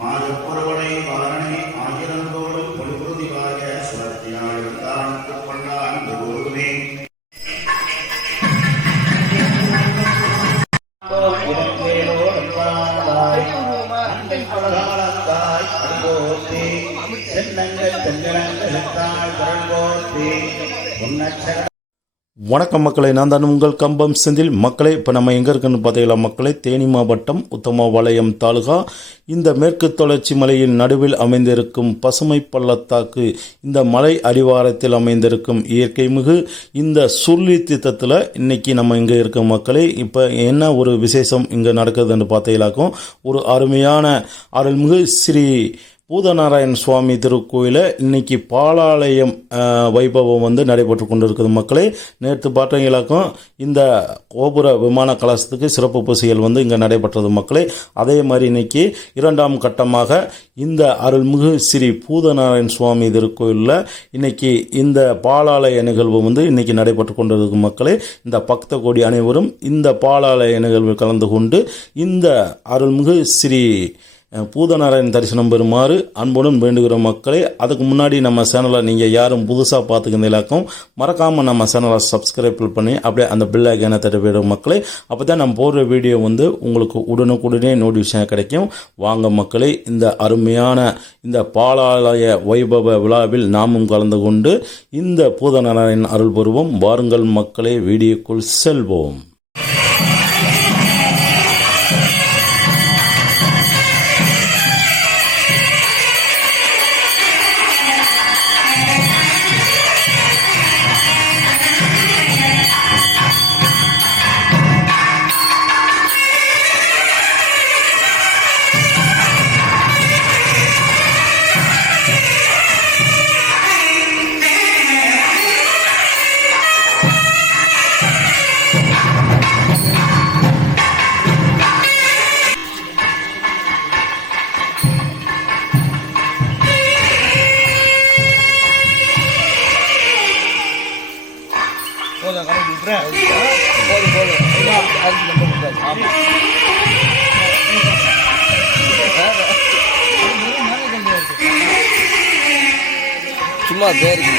மாதப்புறவனை வாரணை ஆயிரந்தோடும் பொழுதுதிவாய சுரத்தினால் இருந்தான் கொண்டான் குருவே வணக்கம் மக்களை, நான் தான் உங்கள் கம்பம் செந்தில். மக்களை, இப்போ நம்ம எங்கே இருக்குன்னு பார்த்தீங்களா மக்களை, தேனி மாவட்டம் உத்தமபாளையம் தாலுகா. இந்த மேற்கு தொடர்ச்சி மலையின் நடுவில் அமைந்திருக்கும் பசுமை பள்ளத்தாக்கு, இந்த மலை அடிவாரத்தில் அமைந்திருக்கும் இயற்கை மிகு இந்த சுருளி தீர்த்தத்தில் இன்னைக்கு நம்ம இங்கே இருக்க மக்களை. இப்போ என்ன ஒரு விசேஷம் இங்கே நடக்குதுன்னு பார்த்தீங்களாக்கும், ஒரு அருமையான அருள்மிகு ஸ்ரீ பூதநாராயண சுவாமி திருக்கோயிலில் இன்னைக்கு பாலாலயம் வைபவம் நடைபெற்று கொண்டிருக்குது மக்களே. நேற்று பார்த்தீங்களாக்கும் இந்த கோபுர விமான கலசத்துக்கு சிறப்பு பூசைகள் இங்கே நடைபெற்றது மக்களே. அதே மாதிரி இன்னைக்கு இரண்டாம் கட்டமாக இந்த அருள்மிகு ஸ்ரீ பூதநாராயண சுவாமி திருக்கோயிலில் இன்னைக்கு இந்த பாலாலய நிகழ்வு இன்னைக்கு நடைபெற்று கொண்டிருக்கு மக்களே. இந்த பக்த கோடி அனைவரும் இந்த பாலாலய நிகழ்வில் கலந்து கொண்டு இந்த அருள்மிகு ஸ்ரீ பூதநாராயணன் தரிசனம் பெறுமாறு அன்புடன் வேண்டுகிற மக்களே. அதுக்கு முன்னாடி நம்ம சேனலை நீங்கள் யாரும் புதுசாக பார்த்துக்கிறீங்களாக்கும் மறக்காமல் நம்ம சேனலை சப்ஸ்கிரைப் பண்ணி அப்படியே அந்த பெல் ஐக்கானை தட்டி விடும் மக்களே. அப்போ தான் நம்ம போடுற வீடியோ உங்களுக்கு உடனுக்குடனே நோட்டிஃபிகேஷன் கிடைக்கும். வாங்க மக்களே, இந்த அருமையான இந்த பாலாலய வைபவ விழாவில் நாமும் கலந்து கொண்டு இந்த பூதநாராயணன் அருள் பெறுவோம். வாருங்கள் மக்களே, வீடியோக்குள் செல்வோம். சும்மா பேருக்கு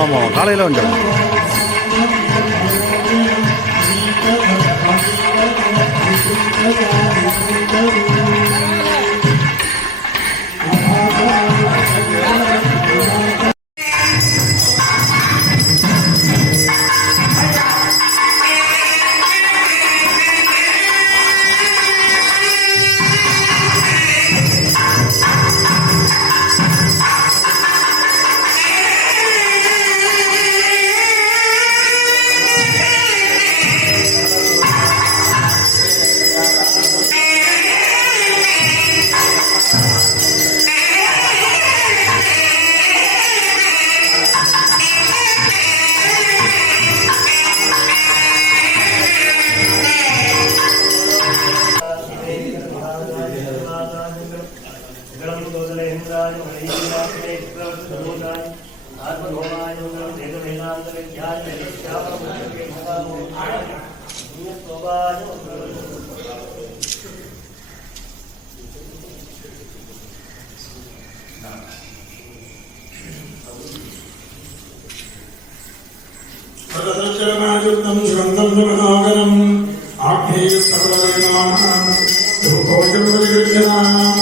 ஆமாம், காலையில் வந்துடும். तदचरणायुक्तं सुगन्धं मनोहरम् आख्येय सर्वदेवानां लोकोजगद्विग्रहाणाम्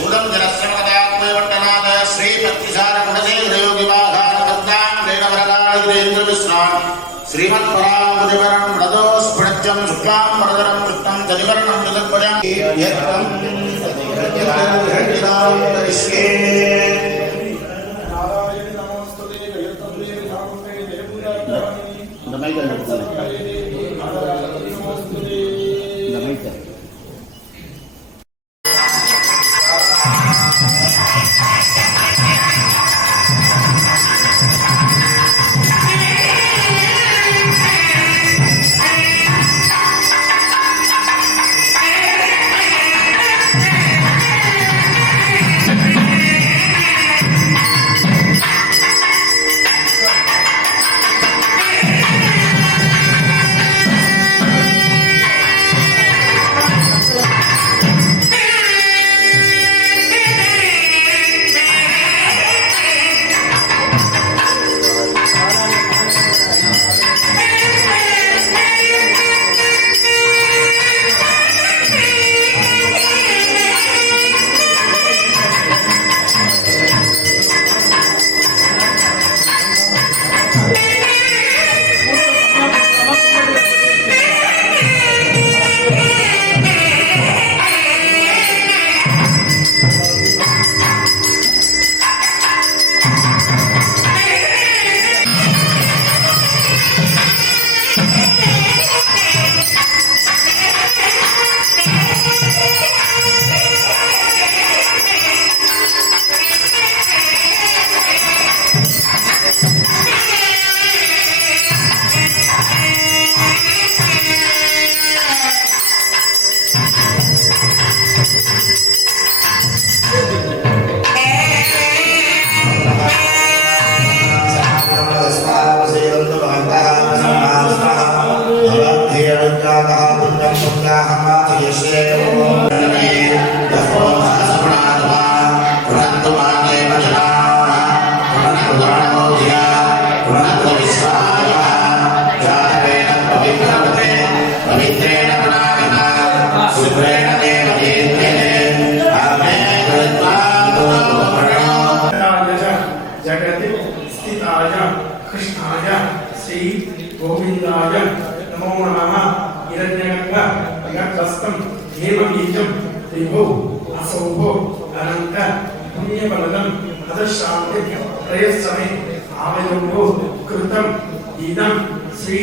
ஊதம் ஜலஸ்ரவதாத்மவட்டநாத ஸ்ரீ பக்திசார குணதேவயோகிவாகானபத்தாம் ரேணவரகாளகிரேந்திர விஸ்ராம் ஸ்ரீமத் பராமுதிவரம் பிரதோஸ்புணச்சம் சுக்லாம் வரதரம் கிருஷ்ணம் ததிவரணம் நிதர்பஜம் யத்ரம் சதிகரஜராம் கரிஷ்யே नारायण नमोस्तुते जयतुल्ये विधामते जयपुराणि இந்த மைக் எடுத்து नारायण नमोस्तुते இந்த மைக் जगति स्थिताय कृष्णाय श्री गोविंदाय नमो नमः हिरण्यगंगा यज्ञस्तं हेमबीजं त्रिभो असौभो अनंत पुण्यबलदं अदशान्ति प्रयस्समे आमयोगो कृतं इदं श्री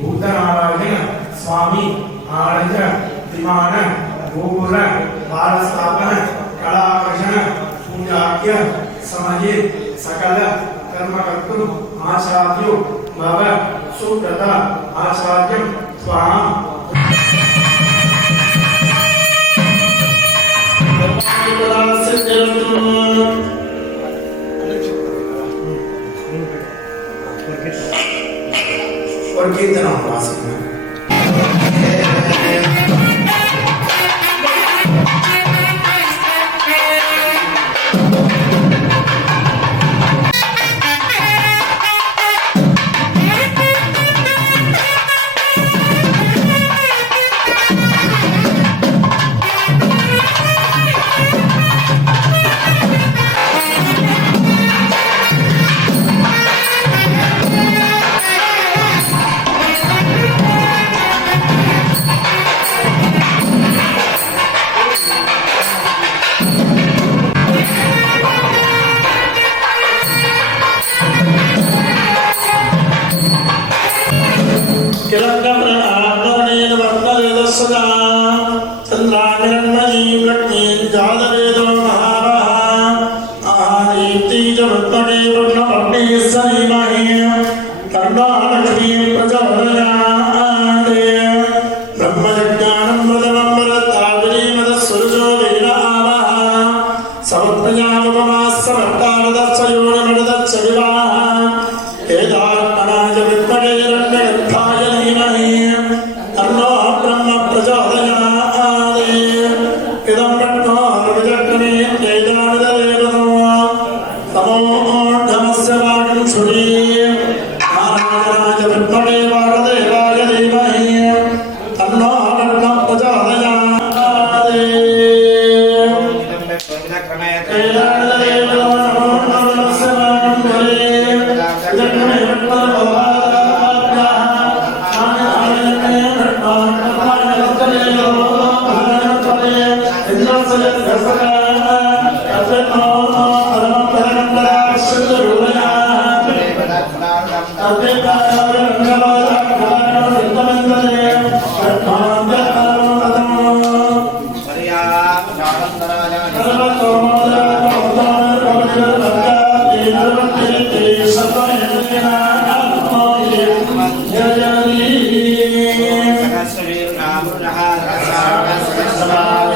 भूतनारायण स्वामी आरज विमान गोपुर बालस्थापन कलाकर्षण पूजाख्य समये सकल कर्मकर्तुं आचार्यो भव सुव्रत आचार्यं त्वां और कीर्तन वासिक Namaste.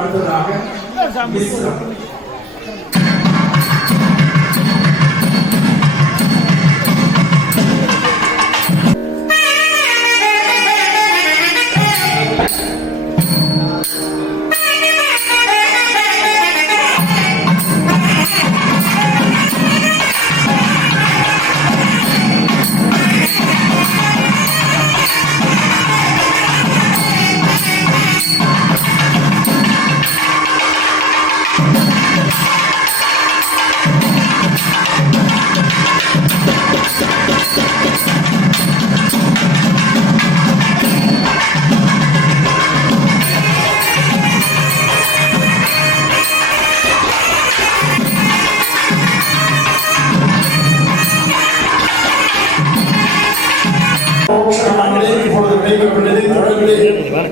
அடுத்ததாக மிஸ்ரம்.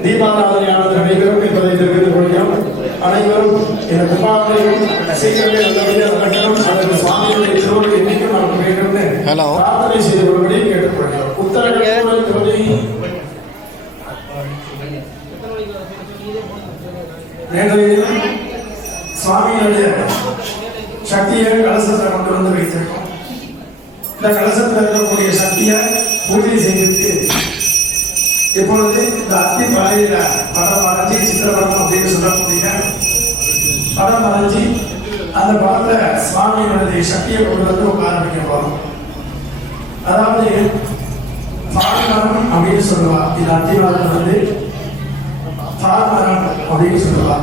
தீபாராதனையானது நடைபெறும் என்பதை தெரிவித்துக் கொள்கிறோம். அனைவரும் இந்த குமாரையும் சீக்கிரமே நடக்கணும். அதற்கு சுவாமியுடைய திருவுருள் என்னைக்கும் நமக்கு வேண்டும் பிரார்த்தனை செய்து கொள்ளும்படி கேட்டுக்கொள்கிறோம். உத்தரகோடி நேற்றைய சுவாமியுடைய சக்தியை கலசத்தை கொண்டு வந்து வைத்திருக்கோம். இந்த கலசத்தில் இருக்கக்கூடிய சக்தியை பூஜை செய்துட்டு இப்பொழுது இந்த அத்தி பாறையில படம் வரைஞ்சி சித்திரபடம் அப்படின்னு சொல்லக்கூடிய படம் வரைஞ்சி அந்த படத்துல சுவாமியினுடைய சக்தியை கொண்டு வந்து உட்கார வைக்க போறோம். அதாவது பால்மரம் அப்படின்னு சொல்லுவா. இந்த அத்திவாரம் வந்து பால்மரம் அப்படின்னு சொல்லுவா.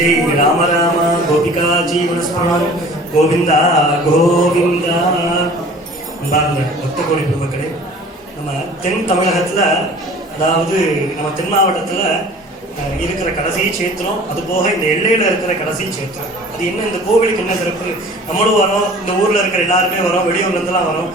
जय राम राम गोपिका जीवन स्मरण கோவிந்தா கோவிந்தா. பக்த கோடி பெருமக்களே, நம்ம தென் தமிழகத்தில், அதாவது நம்ம தென் மாவட்டத்தில் இருக்கிற கடைசி சேத்திரம், அது போக இந்த எல்லையில் இருக்கிற கடைசி சேத்திரம். அது என்ன, இந்த கோவிலுக்கு என்ன சிறப்பு? நம்மளும் வரோம், இந்த ஊரில் இருக்கிற எல்லாருமே வரோம், வெளியூர்லேருந்துலாம் வரோம்,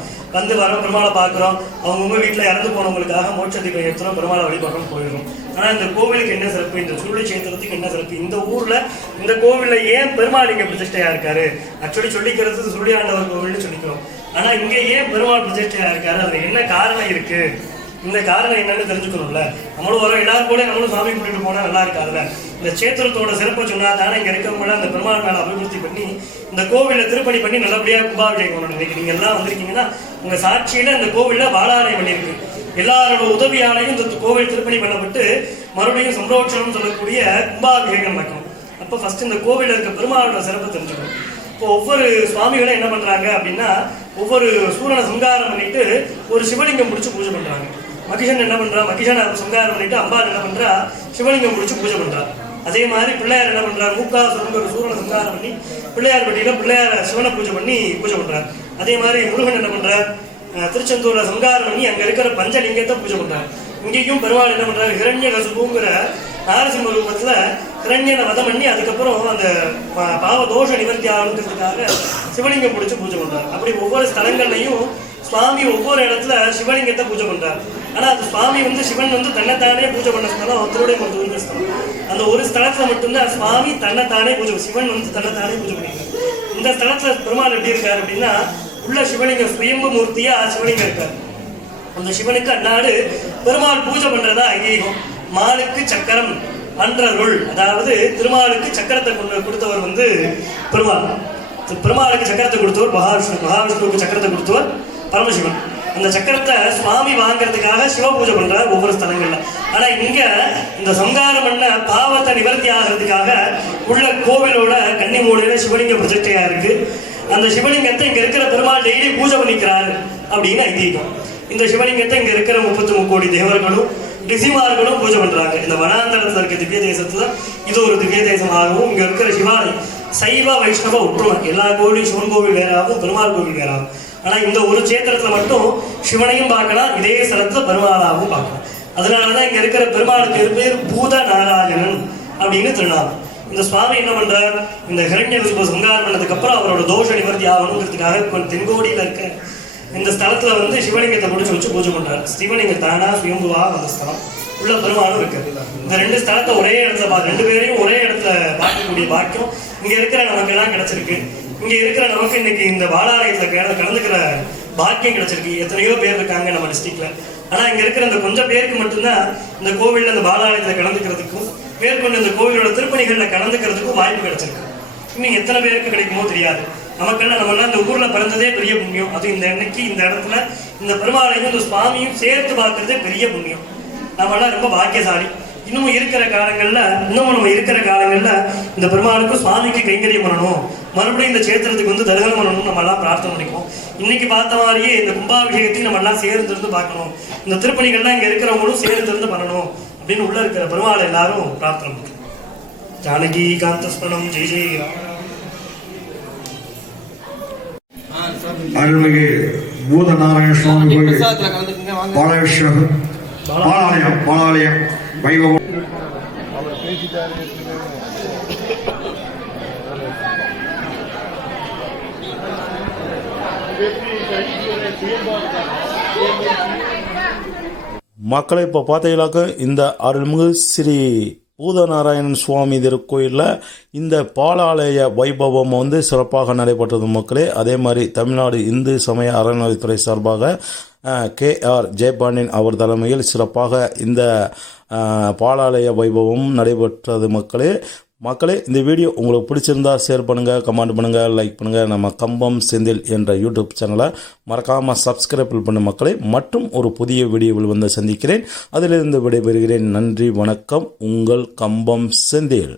வரோம் பெருமாளை பார்க்குறோம். அவங்கவுங்க வீட்டில் இறந்து போனவங்களுக்காக மோட்சத்துக்கு ஏற்றுறோம், பெருமாளை வழிபடுறோம், போயிடுறோம். ஆனால் இந்த கோவிலுக்கு என்ன சிறப்பு, இந்த சுருளி சேத்திரத்துக்கு என்ன சிறப்பு, இந்த ஊரில் இந்த கோவிலில் ஏன் பெருமாள் இங்கே பிரதிஷ்டையாக இருக்காரு? ஆக்சுவலி சொல்லிக்கிறது சுருளி ஆண்டவர் கோவில்னு சொல்லிக்கிறோம். ஆனால் இங்கே ஏன் பெருமாள் பிரதிஷ்டையாக இருக்காரு? அதில் என்ன காரணம் இருக்குது? இந்த காரணம் என்னன்னு தெரிஞ்சுக்கணும்ல. நம்மளும் வரோம், எல்லாரும் கூட நம்மளும் சாமி கூட்டிட்டு போனால் நல்லா இருக்காதுல்ல. இந்த சேத்திரத்தோட சிறப்பை சொன்னா தானே இங்கே இருக்கவங்கள அந்த பெருமாள் மேலே அபிவிருத்தி பண்ணி இந்த கோவிலில் திருப்பணி பண்ணி நல்லபடியாக கும்பாபிஷேகம் பண்ணணும். இன்னைக்கு நீங்கள் எல்லாம் வந்திருக்கீங்கன்னா உங்கள் சாட்சியில் இந்த கோவிலில் பாலாலயம் பண்ணியிருக்கு. எல்லாரோட உதவியாலையும் இந்த கோவில் திருப்பணி பண்ணப்பட்டு மறுபடியும் சம்பரோட்சணம் சொல்லக்கூடிய கும்பாபிஷேகம் நடக்கும். அப்போ ஃபர்ஸ்ட் இந்த கோவிலில் இருக்க பெருமாளோட சிறப்பை தெரிஞ்சுக்கணும். இப்போ ஒவ்வொரு சுவாமிகளும் என்ன பண்றாங்க அப்படின்னா, ஒவ்வொரு சூரனை சங்காரம் பண்ணிட்டு ஒரு சிவலிங்கம் முடிச்சு பூஜை பண்றாங்க. மகிஷன் என்ன பண்றா, மகிஷனை சங்காரம் பண்ணிட்டு அம்பாள் என்ன பண்றா, சிவலிங்கம் முடிச்சு பூஜை பண்றா. அதே மாதிரி பிள்ளையார் என்ன பண்றாரு, மூக்காசுரன் ஒரு சூரனை சங்காரம் பண்ணி பிள்ளையார் பட்டியில பிள்ளையார சிவனை பூஜை பண்ணி பூஜை பண்றாரு. அதே மாதிரி முருகன் என்ன பண்றார், திருச்செந்தூர்ல சங்காரம் பண்ணி அங்க இருக்கிற பஞ்சலிங்கத்தை பூஜை பண்றாரு. இங்கேயும் பெருமாள் என்ன பண்றாரு, ஹிரண்யகசிபுங்கிற நாரசிம்ம ரூபத்துல ஹிரண்யனை வதம் பண்ணி அதுக்கப்புறம் அந்த பாவ தோஷ நிவர்த்தி ஆகிறதுக்காக சிவலிங்கம் பிடிச்சு பூஜை பண்றாரு. அப்படி ஒவ்வொரு ஸ்தலங்கள்லையும் சுவாமி ஒவ்வொரு இடத்துல சிவலிங்கத்தை பூஜை பண்றாரு. ஆனா அது சுவாமி சிவன் தன்னைத்தானே பூஜை பண்ண ஸ்தலம் ஒருத்தருடைய ஒரு ஸ்தலம். அந்த ஒரு ஸ்தலத்துல மட்டும்தான் சுவாமி தன்னைத்தானே பூஜை, சிவன் தன்னைத்தானே பூஜை பண்ணிருக்காரு. இந்த ஸ்தலத்துல பெருமாள் எப்படி இருக்காரு அப்படின்னா, உள்ள சிவலிங்கம் சுயம்பு மூர்த்தியா சிவலிங்கம் இருக்காரு. அந்த சிவனுக்கு அந்நாடு பெருமாள் பூஜை பண்றதா ஐதீகம். மாலுக்கு சக்கரம் அன்றருள், அதாவது திருமாலுக்கு சக்கரத்தை கொடுத்தவர் பெருமாள். பெருமாளுக்கு சக்கரத்தை கொடுத்தவர் மகாவிஷ்ணு, மகாவிஷ்ணுவுக்கு சக்கரத்தை கொடுத்தவர் பரமசிவன். அந்த சக்கரத்தை சுவாமி வாங்கிறதுக்காக சிவ பூஜை பண்றார் ஒவ்வொரு ஸ்தலங்கள்ல. ஆனா இங்க இந்த சங்காரம் பண்ண பாவத்தை நிவர்த்தி ஆகிறதுக்காக உள்ள கோவிலோட கன்னி மூலையில சிவலிங்க பிரதிஷ்டையா இருக்கு. அந்த சிவலிங்கத்தை இங்க இருக்கிற பெருமாள் டெய்லி பூஜை பண்ணிக்கிறாரு அப்படின்னு ஐதீகம். இந்த சிவலிங்கத்தை இங்க இருக்கிற 33 கோடி தேவர்களும் ரிஷிமார்களும் பூஜை பண்றாங்க. இந்த வனாந்தரத்துல இருக்க திவ்ய தேசத்துல இது ஒரு திவ்ய தேசமாகவும், இங்க இருக்கிற சிவாலயம் சைவ வைஷ்ணவ ஒற்றுமை. எல்லா கோவிலும் சிவன் கோவில் வேறாகவும் பெருமாள் கோவில் வேறாகும். ஆனா இந்த ஒரு சேத்திரத்துல மட்டும் சிவனையும் பார்க்கலாம், இதே ஸ்தலத்துல பெருமாளாகவும் பார்க்கலாம். அதனாலதான் இங்க இருக்கிற பெருமாளுக்கு பேர் பூத நாராயணன் அப்படின்னு திருநாமம். இந்த சுவாமி என்ன பண்றார், இந்த ஹிரண்யகசிபு சங்காரம் பண்ணதுக்கு அப்புறம் அவரோட தோஷ நிவர்த்தி ஆகணுங்கிறதுக்காக தென்கோடியில இருக்க இந்த ஸ்தலத்துல சிவலிங்கத்தை முடிச்சு வச்சு பூஜை பண்றாரு. சிவலிங்கம் தானா சுயம்புவா அந்த ஸ்தலம், உள்ள பெருமாளும் இருக்கு. இந்த 2 ஸ்தலத்தை ஒரே இடத்துல 2 பேரையும் ஒரே இடத்துல பார்க்கக்கூடிய பாக்கியம் இங்க இருக்கிற நமக்கு எல்லாம் கிடைச்சிருக்கு. இங்க இருக்கிற நமக்கு இன்னைக்கு இந்த பாலாலயத்துல கலந்துக்கிற பாக்கியம் கிடைச்சிருக்கு. எத்தனையோ பேர் இருக்காங்க நம்ம டிஸ்ட்ரிக்ட்ல. ஆனா இங்க இருக்கிற இந்த கொஞ்சம் பேருக்கு மட்டும்தான் இந்த கோவில்ல இந்த பாலாலயத்துல கலந்துக்கிறதுக்கும் மேற்கொண்டு இந்த கோவிலோட திருப்பணிகள்ல கலந்துக்கிறதுக்கும் வாய்ப்பு கிடைச்சிருக்கு. இன்னும் எத்தனை பேருக்கு கிடைக்குமோ தெரியாது. நமக்கெல்லாம் நம்மளாம் இந்த ஊர்ல பிறந்ததே பெரிய புண்ணியம். அது இந்த அன்னைக்கு இந்த இடத்துல இந்த பெருமாளையும் இந்த சுவாமியும் சேர்த்து பார்க்கறதே பெரிய புண்ணியம். நம்மளாம் ரொம்ப பாக்கியசாலி. நம்ம இருக்கிற காலங்கள்ல இந்த பெருமாளுக்கும் சுவாமிக்கு கைங்கரியம் பண்ணணும், மறுபடியும் இந்த சேத்திரத்துக்கு தரிசனம் பண்ணணும் நம்ம எல்லாம் பிரார்த்தனை பண்ணிக்குவோம். இன்னைக்கு பார்த்த மாதிரியே இந்த கும்பாபிஷேகத்தையும் நம்ம எல்லாம் சேர்ந்து பார்க்கணும், இந்த திருப்பணிகள்லாம் இங்க இருக்கிறவங்களும் சேர்ந்து பண்ணணும் அப்படின்னு உள்ள இருக்கிற பெருமாளை எல்லாரும் பிரார்த்தனை பண்ணுவோம். ஜானகி காந்தஸ்மரணம் ஜெய் ஜெய் ராம. அருள்மிகு பூதநாராயண சுவாமி கோயில் பாலாலயம் வைபவம். மக்களை இப்போ பார்த்தீங்களாக்க இந்த அருள்மிகு ஸ்ரீ பூதநாராயணன் சுவாமி திருக்கோயிலில் இந்த பாலாலய வைபவம் சிறப்பாக நடைபெற்றது மக்களே. அதே மாதிரி தமிழ்நாடு இந்து சமய அறநிலையத்துறை சார்பாக KR ஜெயபாண்டியன் அவர் தலைமையில் சிறப்பாக இந்த பாலாலய வைபவம் நடைபெற்றது மக்களே. இந்த வீடியோ உங்களுக்கு பிடிச்சிருந்தா ஷேர் பண்ணுங்கள், கமெண்ட் பண்ணுங்கள், லைக் பண்ணுங்கள். நம்ம கம்பம் செந்தில் என்ற யூடியூப் சேனலை மறக்காமல் சப்ஸ்கிரைப் பண்ண மக்களே. மற்றும் ஒரு புதிய வீடியோவில் சந்திக்கிறேன். அதிலிருந்து விடைபெறுகிறேன். நன்றி, வணக்கம். உங்கள் கம்பம் செந்தில்.